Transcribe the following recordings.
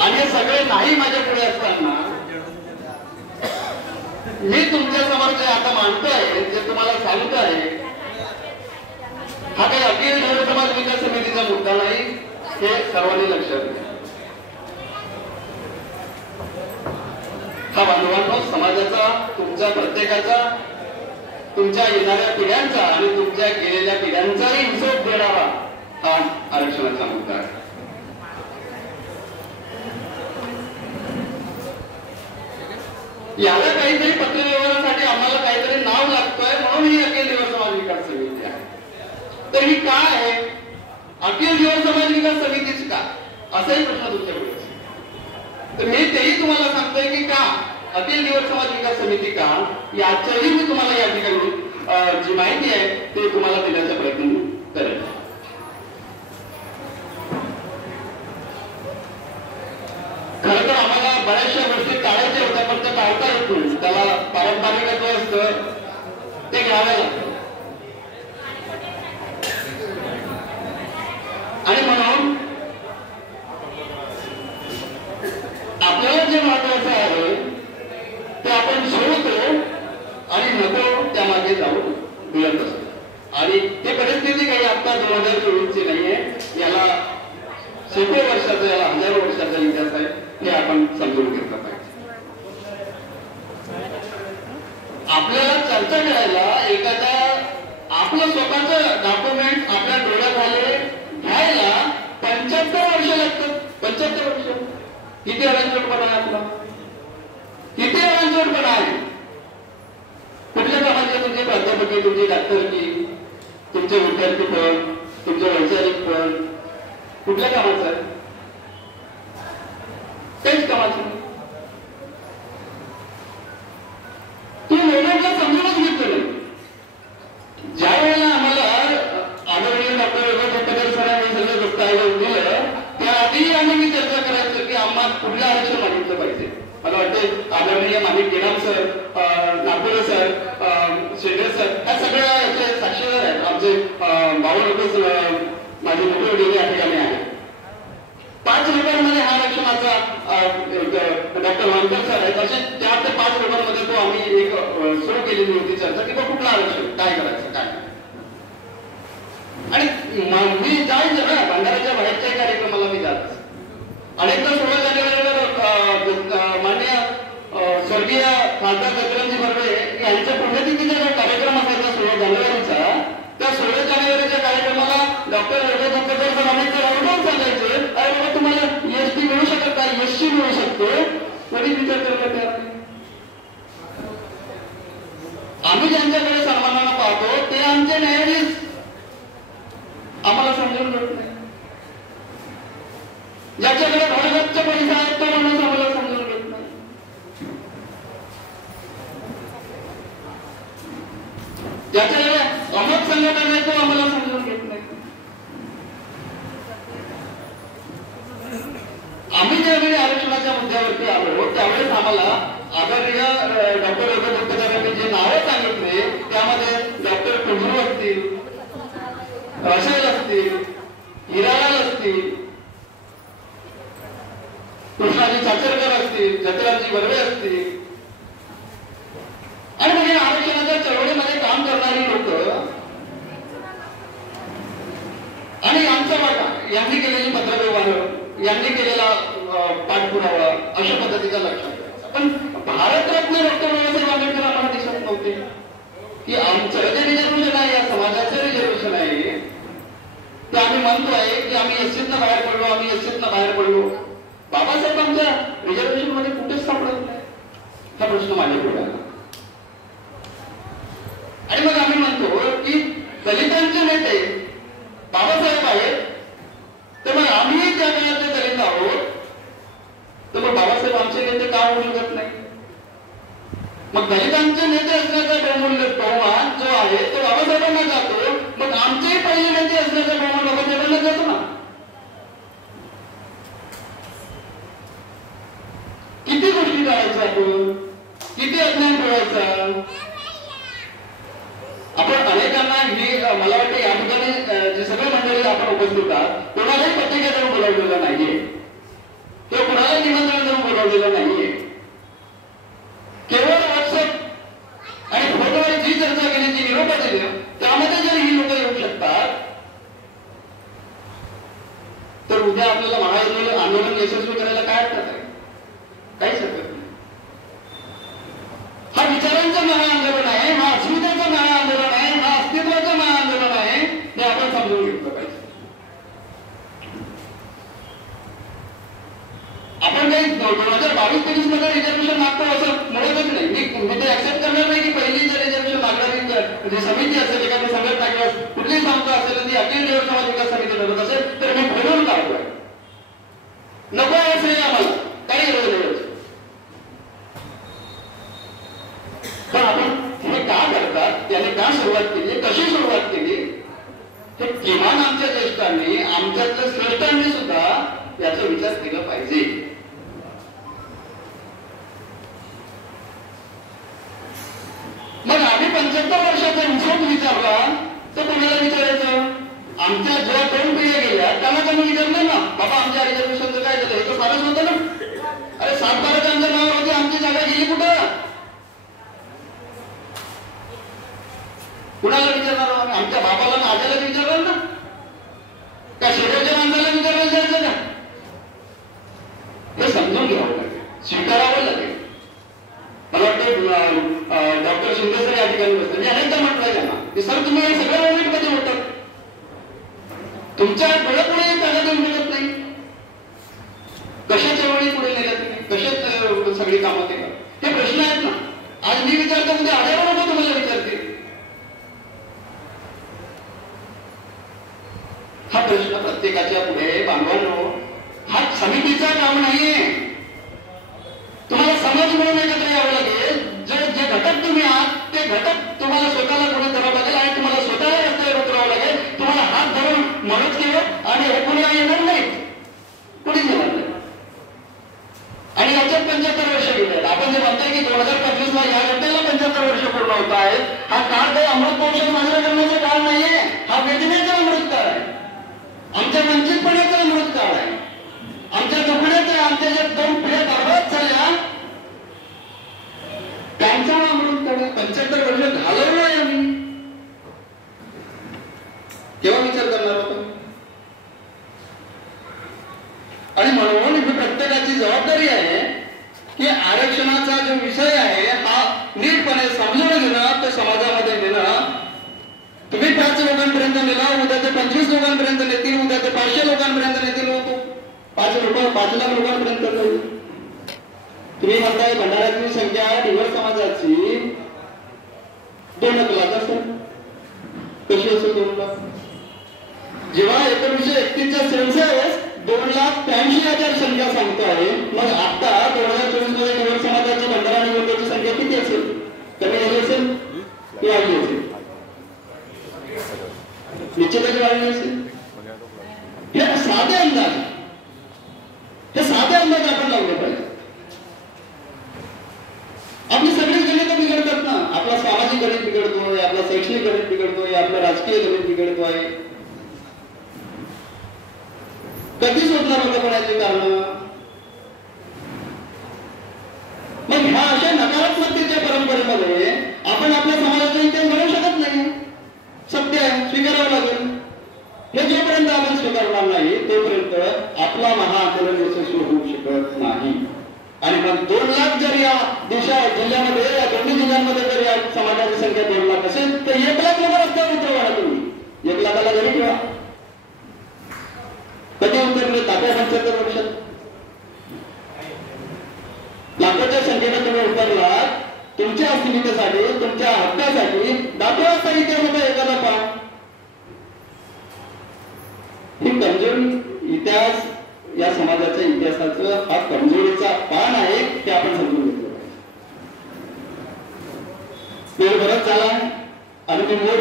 आणि हे सगळे नाही माझ्या पुढे असताना मी तुमच्या समोर जे आता मांडतोय, जे तुम्हाला सांगतोय, हा काही अखिल धर्म समाज विकास समितीचा मुद्दा नाही, हे सर्वांनी लक्षात घ्या. हा बांधवांनो समाजाचा, तुमच्या प्रत्येकाचा, तुमच्या येणाऱ्या पिढ्यांचा आणि तुमच्या गेलेल्या पिढ्यांचाही हिशोब देणारा हा आरक्षणाचा मुद्दा आहे. याला काहीतरी पत्रव्यवहारासाठी आम्हाला काहीतरी नाव लागतोय म्हणून ही अखिल दिवस समाज विकास समिती आहे. तर ही काय आहे? अखिल दिवस समाज विकास समितीच का, असाही प्रश्न तुमच्याकडे. तर मी तेही तुम्हाला सांगतोय की का अखिल दिवस समाज विकास समिती का, याच्याही मी तुम्हाला या ठिकाणी जी माहिती आहे ते तुम्हाला देण्याचा प्रयत्न करेन. खरं तर आम्हाला बऱ्याचशा गोष्टी टाळायच्या होत्या, पण ते टाळता येत नाही. त्याला पारंपरिकत्व असतं, ते घ्यावं लागतं. आणि म्हणून आपल्याला जे महत्वाचं आहे ते आपण सोडतो आणि नको त्यामागे जाऊन मिळत असतो. आणि ही परिस्थिती काही आता 2024ची नाहीये. याला शेकडो वर्षाचा, याला हजारो वर्षाचा इतिहास आहे, हे आपण समजून घेतलं पाहिजे. आपल्याला चर्चा करायला एखादा आपलं स्वतःच डॉक्युमेंट आपल्या डोळ्याखाली घ्यायला 75 वर्ष लागतात. 75 वर्ष. किती अडचणपणा आहे आपला, किती अडचणपणा आहे. कुठल्या कामाचे तुमचे प्राध्यापकी, तुमची डॉक्टरकी, तुमचे विद्यार्थी पण, तुमचे वैचारिक पण, कुठल्या कामाचं आहे? तेच कामाचं. तुम्ही लोकांना समजूनच घेतलं नाही. ज्या वेळेला आम्हाला आदरणीय डॉक्टर विजय सरांनी सगळं दस्तऐवज दिलं, त्याआधी आम्ही चर्चा करायचं की आम्हाला कुठलं आरक्षण मागितलं पाहिजे. मला वाटतं आदरणीय माणिक गेडाम सर, नागपूर सर, शेंडे सर, ह्या सगळ्या याचे साक्षीदार आहेत. आमचे बावन लोक माझे मोठे वडील या ठिकाणी आहेत. 5 लोकांमध्ये हा आरक्षणाचा डॉक्टर वानकर सर आहेत. असे 4 ते 5 लोकांमध्ये तो आम्ही एक सुरू केलेली होती चर्चा की कुठलं आरक्षण काय करायचं काय. आणि मी जायचं ना भंडाऱ्याच्या बाहेरच्या कार्यक्रमाला मी जात. अनेकदा 16 जानेवारीला मान्य स्वर्गीय खासदार दत्तरामजी बर्वे यांच्या पुण्यतिथीचा जो कार्यक्रम असायचा 16 जानेवारीचा, त्या 16 जानेवारीच्या कार्यक्रमाला डॉक्टर विजय सर अनेक आवर्जून सांगायचे, अरे बाबा तुम्हाला EST मिळू शकत का, ESC मिळू शकतो, कोणी विचार करायला तयार नाही. आम्ही ज्यांच्याकडे सन्मानानं पाहतो ते आमचे न्यायाधीश आम्हाला समजून घेत नाही. ज्याच्याकडे भरगच्च पैसा आहे तो माणूस आम्हाला समजून घेत नाही. ज्याच्याकडे अमोक संघटना आहे तो आम्हाला समजून घेत नाही. आम्ही ज्यावेळी आरक्षणाच्या मुद्द्यावरती आलो त्यावेळेस आम्हाला आदरणीय डॉक्टर विजय जे नावं सांगितले त्यामध्ये डॉक्टर कुंजरू असतील, रशेल असतील, हिरालाल असतील, कृष्णाजी चाचरकर असतील, जतिरामजी बर्वे असतील, आणि म्हणजे आरक्षणाच्या चळवळीमध्ये काम करणारी लोक आणि यांचा वाटा, यांनी केलेली पत्रव्यवहार, यांनी केलेला पाठपुरावा अशा पद्धतीचा लक्षात. पण भारतरत्न डॉक्टर बाबासाहेब आंबेडकर आम्हाला दिसत नव्हते की आमचं जे रिझर्वेशन आहे, या समाजाचं रिझर्वेशन आहे, ते आम्ही म्हणतोय की आम्ही एससीतनं बाहेर पडलो, आम्ही एससीतनं बाहेर पडलो. बाबासाहेब आमच्या रिझर्वेशन मध्ये कुठेच सापडत नाही, हा प्रश्न माझ्याकडे आला. आणि मग आम्ही म्हणतो की दलितांचे नेते बाबासाहेब आहेत, तर मग आम्ही त्या काळातले दलित आहोत, तर मग बाबासाहेब आमचे नेते का होऊ शकत नाही? मग दलितांचे नेते असण्याचा बहुमान जो आहे तो बाबासाहेबांना जातो, मग आमचेही पहिले नेते असण्याचा बहुमान बाबासाहेबांना जातो ना. किती गोष्टी करायच्या आपण, किती अज्ञान ठेवायचा आपण अनेकांना. ही मला वाटतं या ठिकाणी जे सगळे मंडळी आपण उपस्थित आहात कोणालाही पत्रिका देऊन बोलावलेलं नाहीये. झालेला नाहीये. केवळ व्हॉट्सअप आणि फोटोवर जी चर्चा केली, जी निरोप दिली, त्यामध्ये जर ही लोक येऊ शकतात, तर उद्या आपल्याला महायुतीला आंदोलन यशस्वी करायला काय हरकत आहे? काहीच हरकत नाही. हा विचारांचं महाआंदोलन आहे, हा अस्मितेचं महाआंदोलन आहे, हा अस्तित्वाचं महाआंदोलन आहे, हे आपण समजून घेतलं पाहिजे. आपण काही 2022-23 मध्ये रिझर्वेशन मागतो असं म्हणतच नाही. मी ते ऍक्सेप्ट करणार नाही की पहिली जर रिझर्वेशन मागणारी जी समिती असेल, एखादी संघटना किंवा कुठलीही संस्था असेल, ती अखिल देव समाज विकास समिती ठरवत असेल, तर मी बोलून काढतोय. नको असेल आम्हाला काही गरज. पण आपण हे का करतात, त्याने का सुरुवात केली, कशी सुरुवात केली, हे किमान आमच्या ज्येष्ठांनी, आमच्यातल्या श्रेष्ठांनी सुद्धा याचा विचार केला पाहिजे. मग आम्ही 75 वर्षाचा हिशोब विचारला तर कोणाला विचारायचं? आमच्या ज्या 2 पिढ्या गेल्या त्यांना त्यांनी विचारलं ना, बाबा आमच्या रिझर्वेशनचं काय झालं? हे तर फारच होतं ना. अरे 7-12 आमच्या नाव होते, आमची जागा गेली कुठं? कुणाला विचारणार? आमच्या बाबाला ना आजाला विचारलं ना, का शेवटच्या माणसाला विचारायला जायचं का? हे समजून घ्यावं लागेल, स्वीकारावं लागेल. मला वाटतं डॉक्टर शिंदे सर या ठिकाणी बसतात. मी अनेकदा म्हटलंय त्यांना की सर तुम्ही हे सगळं मोमेंट मध्ये होतात, तुमच्या पुढे त्याला देऊन मिळत नाही. कशाच्या वेळी पुढे नेल्या तुम्ही, कशाच सगळी कामं केलं, हे प्रश्न आहेत ना. आज मी विचारतो, उद्या आल्याबरोबर तुम्हाला विचारते. हा प्रश्न प्रत्येकाच्या पुढे. बांधवांनो, हा समितीचा काम नाहीये. तुम्हाला समाज म्हणून एकत्र यावं लागेल. जे घटक तुम्ही आहात ते घटक तुम्हाला स्वतःला पुढे धरावं लागेल आणि तुम्हाला स्वतःला रस्त्यावर उतरावं लागेल. तुम्हाला हात धरून मदत केलं आणि हे पुन्हा येणार नाही, कुठे येणार नाही. आणि याच्यात 75 वर्ष गेले. आपण जे म्हणताय की 2025 ला या घटनेला 75 वर्ष पूर्ण होत आहेत, हा काळ काही अमृत महोत्सव साजरा करण्याचा काळ नाहीये, हा वेदनेचा अमृत काळ आहे, आमच्या वंचितपणाचा अमृत काळ आहे, आमच्या दुखण्याचा, आमच्या ज्या 2 पिढ्या बरबाद झाल्या त्यांचा अमृत काळ. 75 वर्ष घालवलं आहे आम्ही. केव्हा विचार करणार होतो? आणि म्हणून ही प्रत्येकाची जबाबदारी आहे की आरक्षणाचा जो विषय आहे हा नीटपणे समजून घेणं, तो समाजामध्ये नेणं. तुम्ही 5 लोकांपर्यंत नेला, उद्या ते 25 लोकांपर्यंत नेतील, उद्या ते 500 लोकांपर्यंत नेतील, होतो 5 लाख लोकांपर्यंत नेतील. तुम्ही म्हणताय भंडाऱ्याची संख्या निवड समाजाची 2 लाख असेल, कशी असेल 2 लाख? जेव्हा 1931च्या सेन्सस 2,83,000 संख्या सांगतोय, मग आता 2024 मध्ये निवड समाजाची भंडारा निवडण्याची संख्या किती असेल? कमी झाली असेल की वाढली असेल? निश्चितच वाढली असेल. हे साधे अंदाज, हे साधे अंदाज आपण लावले पाहिजे. आपली सगळी गणित बिघडतात ना. आपला सामाजिक गणित बिघडतोय, आपला शैक्षणिक गणित बिघडतोय, आपलं राजकीय गणित बिघडतोय. कधी शोधणार होतं कोणाची कारण? मग ह्या अशा नकारात्मकतेच्या परंपरेमध्ये आपण आपल्या समाजाचा इतिहास घडवू शकत नाही. सत्य आहे, स्वीकारावं लागेल. हे जोपर्यंत आपण स्वीकारणार नाही तोपर्यंत आपला महाआंदोलन यशस्वी होऊ शकत नाही. आणि मग 2 लाख जर या जिल्ह्यामध्ये, या दोन्ही जिल्ह्यांमध्ये जर या समाजाची संख्या 2 लाख असेल तर 1 लाख लोक रस्त्यावर उतरवा तुम्ही. 1 लाखाला घरी ठेवा. कधी उतरले? 75 वर्षात. लाखोच्या संख्येने तुम्ही उतरलात तुमच्या अस्मितेसाठी, तुमच्या हक्कासाठी. दाखवा असा इतिहास होता एखादा पान. ही कमजोरी इतिहास, या समाजाच्या इतिहासाचं हा कमजोरीचा पान आहे, ते आपण समजून घेतलं पाहिजे. वेळ बरंच झाला आणि मी मोर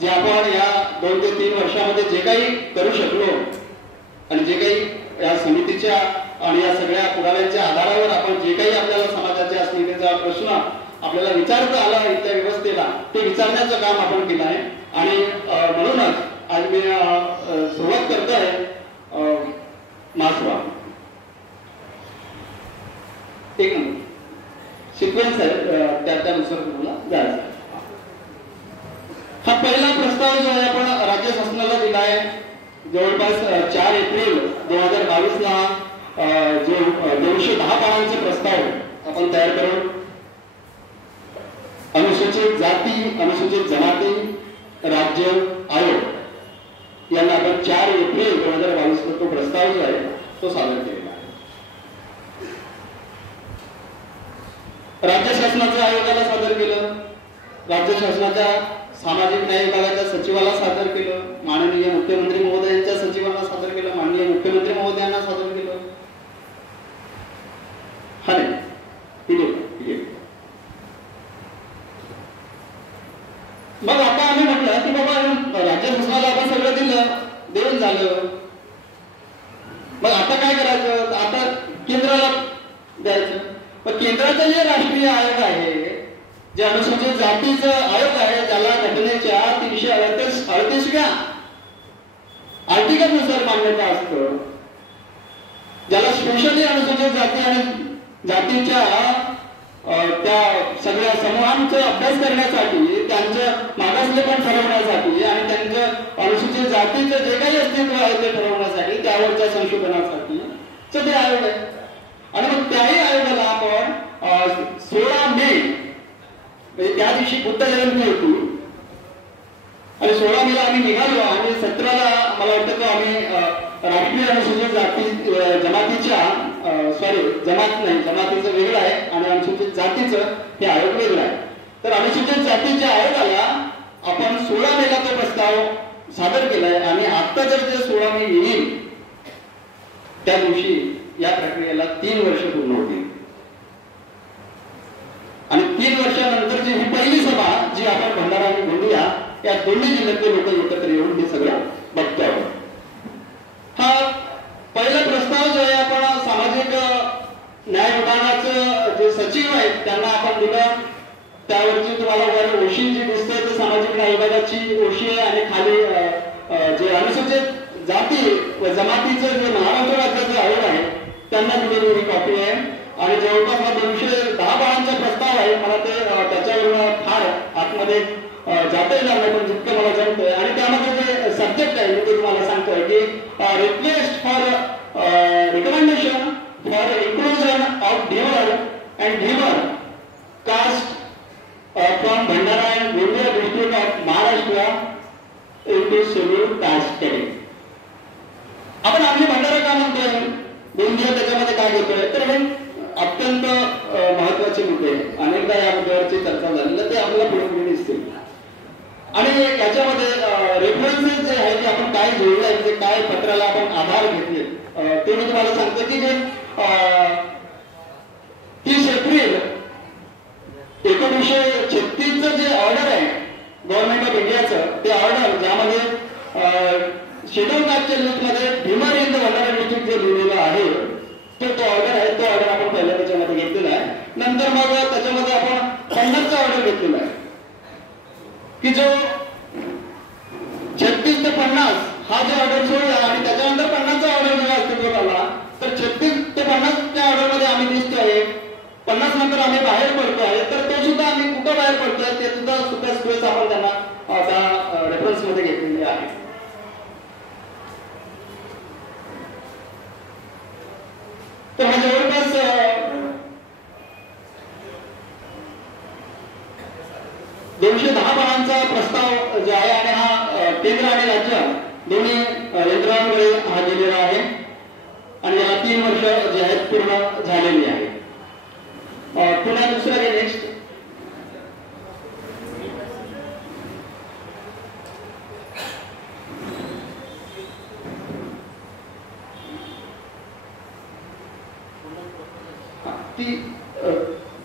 जे आपण या 2 ते 3 वर्षामध्ये जे काही करू शकलो आणि जे काही या समितीच्या आणि या सगळ्या पुराव्यांच्या आधारावर आपण जे काही आपल्याला समाजाच्या अस्मितेचा प्रश्न आपल्याला विचारता आला इथल्या व्यवस्थेला, ते विचारण्याचं काम आपण केलं आहे. आणि म्हणूनच आज मी सुरुवात करतोय मासवा. सिक्वेन्स आहे त्यानुसार तुम्हाला जायचं आहे. हा पहिला प्रस्ताव जो आहे आपण राज्य शासनाला दिला आहे. जवळपास 4 एप्रिल 2022 ला जो 210 पानांचा प्रस्ताव आपण तयार करून अनुसूचित जाती अनुसूचित जमाती राज्य आयोग यांना आपण 4 एप्रिल 2022 ला तो प्रस्ताव जो आहे तो सादर केलेला आहे. राज्य शासनाच्या आयोगाला सादर केलं, राज्य शासनाच्या सामाजिक न्याय विभागाच्या सचिवाला सादर केलं, माननीय मुख्यमंत्री महोदयांच्या सचिवांना सादर केलं, माननीय मुख्यमंत्री महोदयांना सादर केलं. हा नाही मग आता आम्ही म्हटलं की बाबा राज्य शासनाला आपण सगळं देऊन झालं, मग आता काय करायचं, आता केंद्राला द्यायचं. पण केंद्राचा जे राष्ट्रीय आयोग आहे, जे अनुसूचित जातीचा आयोग आहे, ज्याला घटनेच्या 338व्या आर्टिकल नुसार मान्यता असतं, ज्याला स्पेशली अनुसूचित जाती आणि जातीच्या त्या सगळ्या समूहांचा अभ्यास करण्यासाठी, त्यांचं मागासलेपण ठरवण्यासाठी आणि त्यांचं अनुसूचित जातीचं जे काही अस्तित्व आहे ते ठरवण्यासाठी, त्यावरच्या संशोधनासाठी ते आयोग आहे. आणि मग त्याही आयोगाला आपण 16 मे म्हणजे त्या दिवशी बुद्ध जयंती होती आणि 16 मेला आम्ही निघालो आणि 17ला मला वाटतं की आम्ही राष्ट्रीय अनुसूचित जाती जमातीच्या जमात नाही, जमातीचं वेगळं आहे आणि अनुसूचित जातीचं हे आयोग वेगळं आहे. तर अनुसूचित जातीच्या आयोगाला आपण 16 मेला तो प्रस्ताव सादर केलाय आणि आता जर ते 16 मे येईल त्या दिवशी या प्रक्रियेला 3 वर्ष पूर्ण होतील. आणि 3 वर्षानंतरची ही पहिली सभा जी आपण भंडारा आणि गोंदिया या दोन्ही जिल्ह्यातले लोक एकत्र येऊन हे सगळं बघतो आहोत. हा पहिला प्रस्ताव जो आहे आपण सामाजिक न्याय विभागाचं जे सचिव आहेत त्यांना आपण दिलं. त्यावरची तुम्हाला वर ओशी जी दिसते ते सामाजिक न्याय विभागाची ओशी आहे आणि खाली जे अनुसूचित जाती व जमातीचं जे महाराष्ट्र राज्याचा आयोग आहे त्यांना दिलेली ही कॉपी आहे. आणि जवळपास हा 210 पानांचा प्रस्ताव आहे. मला ते त्याच्यावरून फार आतमध्ये जाता येणार नाही, पण जितकं मला जमतंय. आणि त्यामध्ये जे सब्जेक्ट आहे मी ते तुम्हाला सांगतोय की request for recommendation for inclusion of Dhivar and Dhivar caste from Bhandara and Gondia district of Maharashtra into scheduled caste category. आपण आपली भंडारा का म्हणतोय, गोंदिया त्याच्यामध्ये काय घेतोय, तर हे अत्यंत महत्वाचे मुद्दे अनेकदा या मुद्द्यावरची चर्चा झालेली ते आपल्याला पुढे दिसतील. आणि याच्यामध्ये रेफरन्सेस जे आहे ते आपण काय जोडले आहे, म्हणजे काय पत्राला आपण आधार घेतले ते मी तुम्हाला सांगतो की जे 30 एप्रिल 1936चं जे ऑर्डर आहे गव्हर्नमेंट ऑफ इंडियाचं, ते ऑर्डर ज्यामध्ये शेड्यूल कास्टच्या लिस्टमध्ये ढिमर इन द भंडारा डिस्ट्रिक्ट जे लिहिलेलं आहे तो ऑर्डर आहे. तो ऑर्डर आपण पहिल्या त्याच्यामध्ये घेतलेला आहे. नंतर मग त्याच्यामध्ये आपण 50चा ऑर्डर घेतलेला आहे की जो 36 ते 50 हा जो ऑर्डर सोडला आणि त्याच्यानंतर 50चा ऑर्डर जेव्हा अस्तित्वात आला तर 36 ते 50च्या ऑर्डर मध्ये आम्ही दिसतोय, 50 नंतर आम्ही बाहेर पडतोय. तर तो सुद्धा आम्ही कुठं बाहेर पडतोय ते सुद्धा स्पेस आपण त्यांना त्या रेफरन्स मध्ये घेतलेली आहे. तर हा जवळपास 210 पानांचा प्रस्ताव जो आहे आणि हा केंद्र आणि राज्य दोन्ही यंत्रणांकडे हा दिलेला आहे आणि याला 3 वर्ष जे आहेत पूर्ण झालेली आहे. पुन्हा दुसरा घे नेक्स्ट.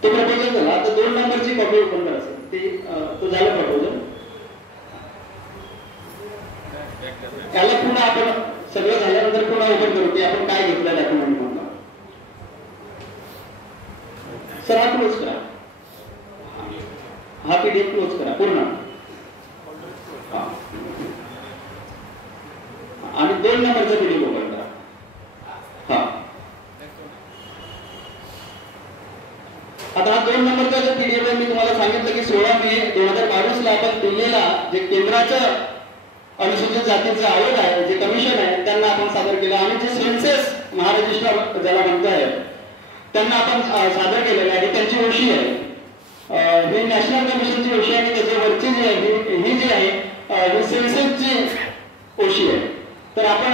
तो प्रपोजल झाला. आता 2 नंबरची कॉपी ओपन करायचं तो झाला प्रपोजल. त्याला पुन्हा आपण सगळं झाल्यानंतर पुन्हा ओपन करू की आपण काय घेतलं डॉक्युमेंट म्हणून. सर हा क्लोज करा, हा पीडीएफ क्लोज करा पूर्ण आणि 2 नंबरचा पीडीएफ ओपन करा. हा आता हा 2 नंबरचा जो पीडीएफ मी तुम्हाला सांगितलं की 16 मे 2022 ला आपण दिल्लीला जे केंद्राचं अनुसूचित जातीचं आयोग आहे, जे कमिशन आहे, त्यांना आपण सादर केलं आणि जे सेन्सस महारजिस्ट्रार ज्याला म्हणताय त्यांना आपण सादर केलेलं आहे. त्यांची ओशी आहे, हे नॅशनल कमिशनची ओशी आहे आणि त्याच्या वरची जी आहे ही जी आहे ही सेन्ससची ओशी आहे. तर आपण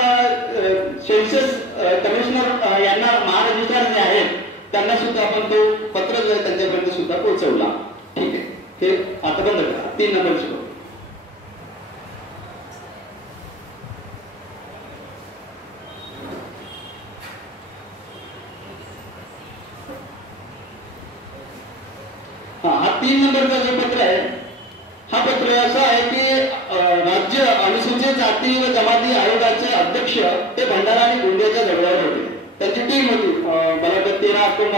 सेन्सस कमिशनर यांना महारजिस्ट्रार जे आहेत त्यांना सुद्धा आपण तो पत्र जो आहे त्यांच्यापर्यंत सुद्धा पोहोचवला. ठीक आहे, हे आता बंद करा. 3 नंबर सुरू. हा 3 नंबरचा जे पत्र आहे हा पत्र असं आहे की राज्य अनुसूचित जाती व जमाती आयोगाचे अध्यक्ष ते भंडारा आणि गोंदियाच्या दौऱ्यावर होते. त्यांची टीम होती, मला वाटतं 13 ऑक्टोबर